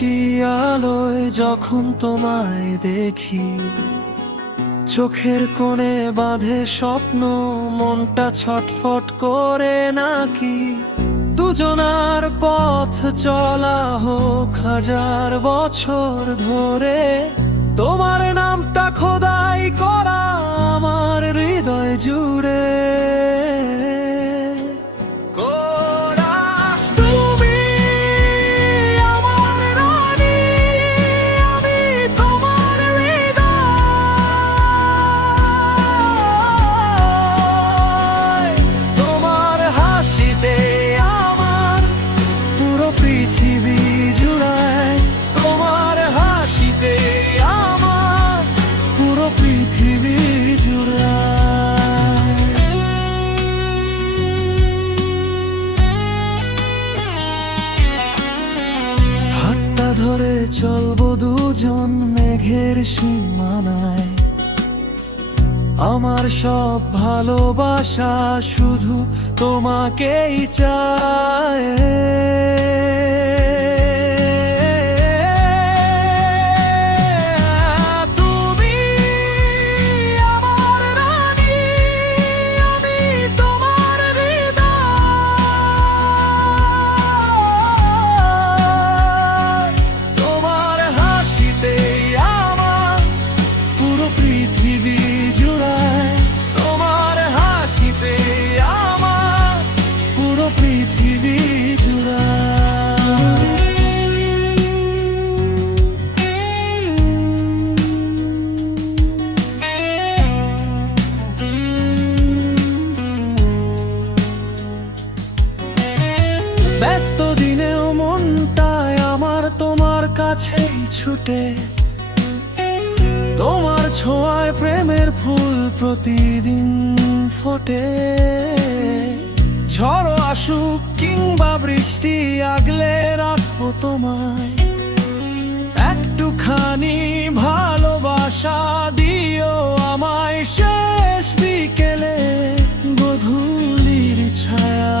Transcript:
বৃষ্টি আলোয় যখন তোমায় দেখি, চোখের কোণে বাঁধে স্বপ্ন, মনটা ছটফট করে নাকি দুজনার পথ চলা হোক হাজার বছর ধরে। তোমার নামটা খোদাই করা আমার হৃদয় জুড়ে। পৃথিবী জুড়ায় তোমার হাসিতে আমার পুরো পৃথিবী জুড়ায়। হাতটা ধরে চলবো দুজন মেঘের সীমানায়, আমার সব ভালোবাসা শুধু তোমাকেই চায়। ব্যস্ত দিনেও মনটায় আমার তোমার কাছেই ছুটে, তোমার ছোঁয়ায় প্রেমের ফুল প্রতিদিন ফোটে। ঝড় আসুক কিংবা বৃষ্টি আগলে রাখবো তোমায়, একটুখানি ভালোবাসা দিও আমায় শেষ বিকেলে গধূলির ছায়া।